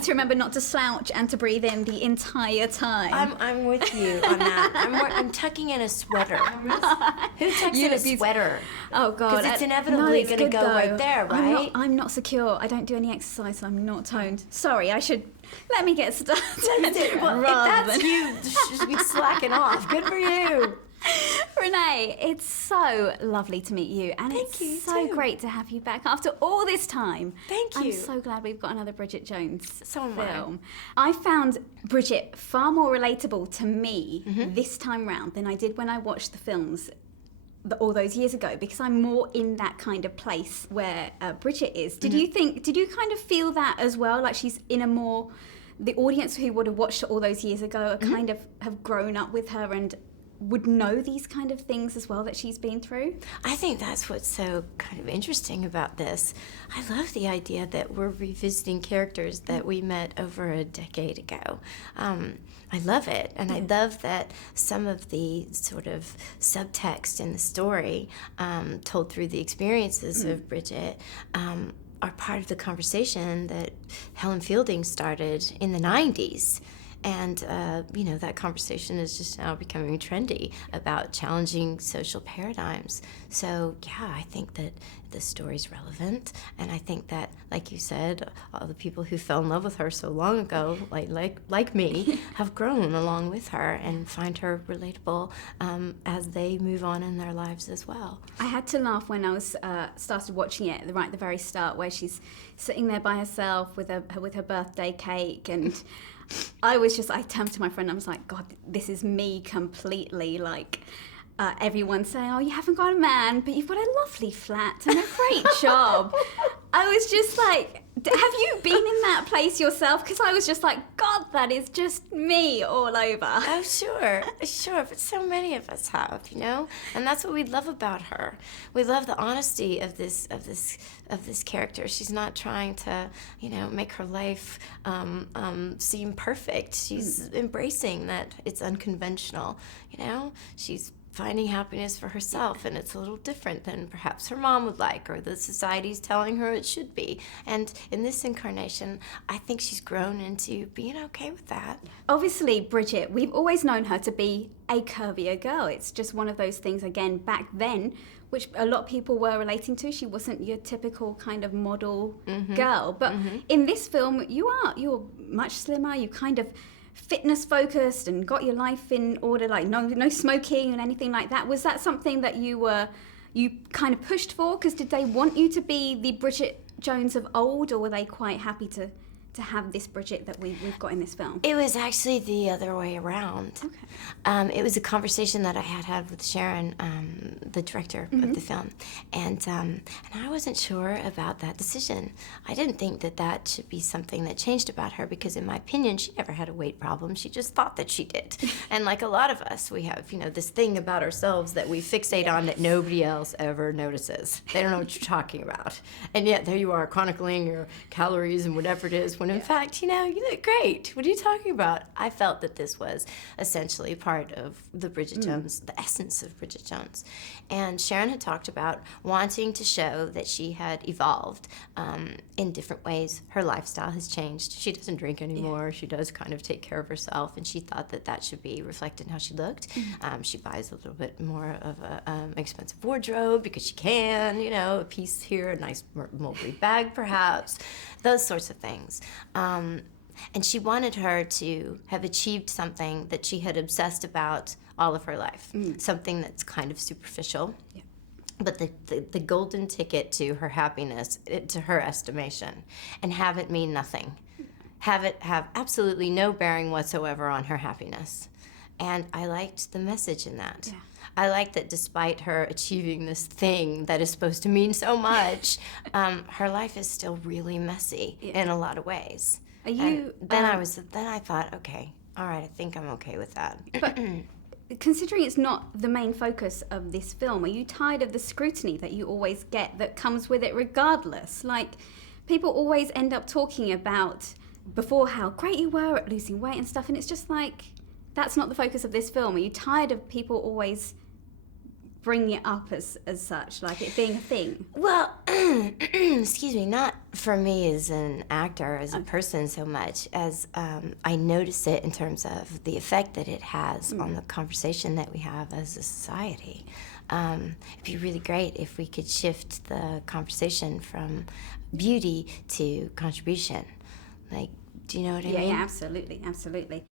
need to remember not to slouch and to breathe in the entire time. I'm with you on that. I'm tucking in a sweater. Who tucks in a sweater? Oh, God. Because it's inevitably going to go right there, right? I'm not secure. I don't do any exercise, so I'm not toned. Sorry, let me get started. Well, if that's you, just be slacking off. Good for you. Renee, it's so lovely to meet you, and Thank you, it's so too. great to have you back after all this time. Thank you. I'm so glad we've got another Bridget Jones So am I. film. I found Bridget far more relatable to me this time round than I did when I watched the films all those years ago, because I'm more in that kind of place where Bridget is. Did you kind of feel that as well? Like she's in a more, the audience who would have watched it all those years ago are kind of have grown up with her and would know these kind of things as well that she's been through? I think that's what's so kind of interesting about this. I love the idea that we're revisiting characters that we met over a decade ago. I love it, and I love that some of the sort of subtext in the story told through the experiences of Bridget are part of the conversation that Helen Fielding started in the 90s. And, that conversation is just now becoming trendy about challenging social paradigms. So, yeah, I think that the story's relevant. And I think that, like you said, all the people who fell in love with her so long ago, like me, have grown along with her and find her relatable as they move on in their lives as well. I had to laugh when I was started watching it right at the very start, where she's sitting there by herself with her birthday cake, and I turned to my friend and I was like, God, this is me completely. Like, everyone saying, oh, you haven't got a man, but you've got a lovely flat and a great job. I was just like, have you been in that place yourself? Because I was just like, God, that is just me all over. Oh, sure, but so many of us have, and that's what we love about her. We love the honesty of this character. She's not trying to, make her life seem perfect. She's embracing that it's unconventional. She's finding happiness for herself, and it's a little different than perhaps her mom would like or the society's telling her it should be. And in this incarnation, I think she's grown into being okay with that. Obviously, Bridget, we've always known her to be a curvier girl. It's just one of those things, again, back then, which a lot of people were relating to. She wasn't your typical kind of model girl. But in this film, you're much slimmer. You kind of fitness focused and got your life in order, like no smoking and anything like that. Was that something that you kind of pushed for? Because did they want you to be the Bridget Jones of old, or were they quite happy to have this Bridget that we've got in this film? It was actually the other way around. Okay. It was a conversation that I had with Sharon, the director of the film, and I wasn't sure about that decision. I didn't think that should be something that changed about her, because in my opinion, she never had a weight problem. She just thought that she did. And like a lot of us, we have, this thing about ourselves that we fixate on that nobody else ever notices. They don't know what you're talking about. And yet there you are, chronicling your calories and whatever it is, when in fact, you look great. What are you talking about? I felt that this was essentially part of the Bridget Jones, the essence of Bridget Jones. And Sharon had talked about wanting to show that she had evolved in different ways. Her lifestyle has changed. She doesn't drink anymore. Yeah. She does kind of take care of herself, and she thought that should be reflected in how she looked. She buys a little bit more of an expensive wardrobe because she can, a piece here, a nice Mulberry bag perhaps, those sorts of things. And she wanted her to have achieved something that she had obsessed about all of her life, something that's kind of superficial, but the golden ticket to her happiness, to her estimation, and have it mean nothing. Have it have absolutely no bearing whatsoever on her happiness. And I liked the message in that. Yeah. I liked that despite her achieving this thing that is supposed to mean so much, her life is still really messy in a lot of ways. Then I thought, okay, all right, I think I'm okay with that. But considering it's not the main focus of this film, are you tired of the scrutiny that you always get that comes with it regardless? Like, people always end up talking about before how great you were at losing weight and stuff, and it's just like, that's not the focus of this film. Are you tired of people always bringing it up as such, like it being a thing? Well, excuse me, not for me as an actor, as a person, so much as I notice it in terms of the effect that it has on the conversation that we have as a society. It'd be really great if we could shift the conversation from beauty to contribution. Like, do you know what I mean? Yeah, absolutely, absolutely.